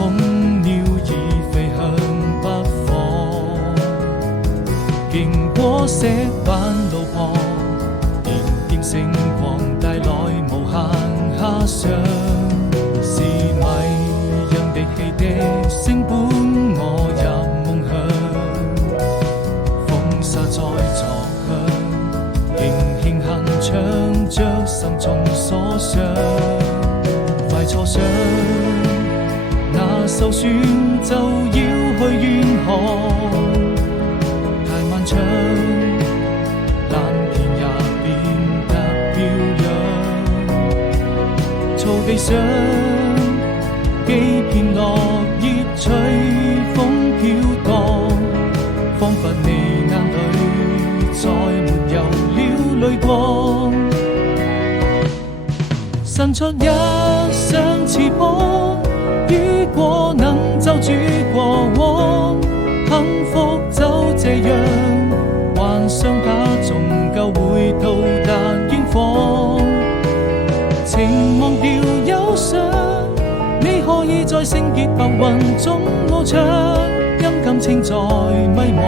空鳥已飛向北方，經過石板路旁，點點星光帶來無限遐想，是迷人的汽笛聲伴我入夢鄉，風沙在作響，輕輕哼唱着心中所想，快坐上那艘船就要去遠航，太漫長，藍天也變得飄揚，草地上幾片落葉隨風飄蕩，彷彿你眼裏再沒有了淚光，伸出一雙翅膀，雨過能就住過往，幸福就這樣，幻想它終究會到達遠方，情忘掉憂傷，你可以在聖潔白雲中翱翔，因感情在迷茫，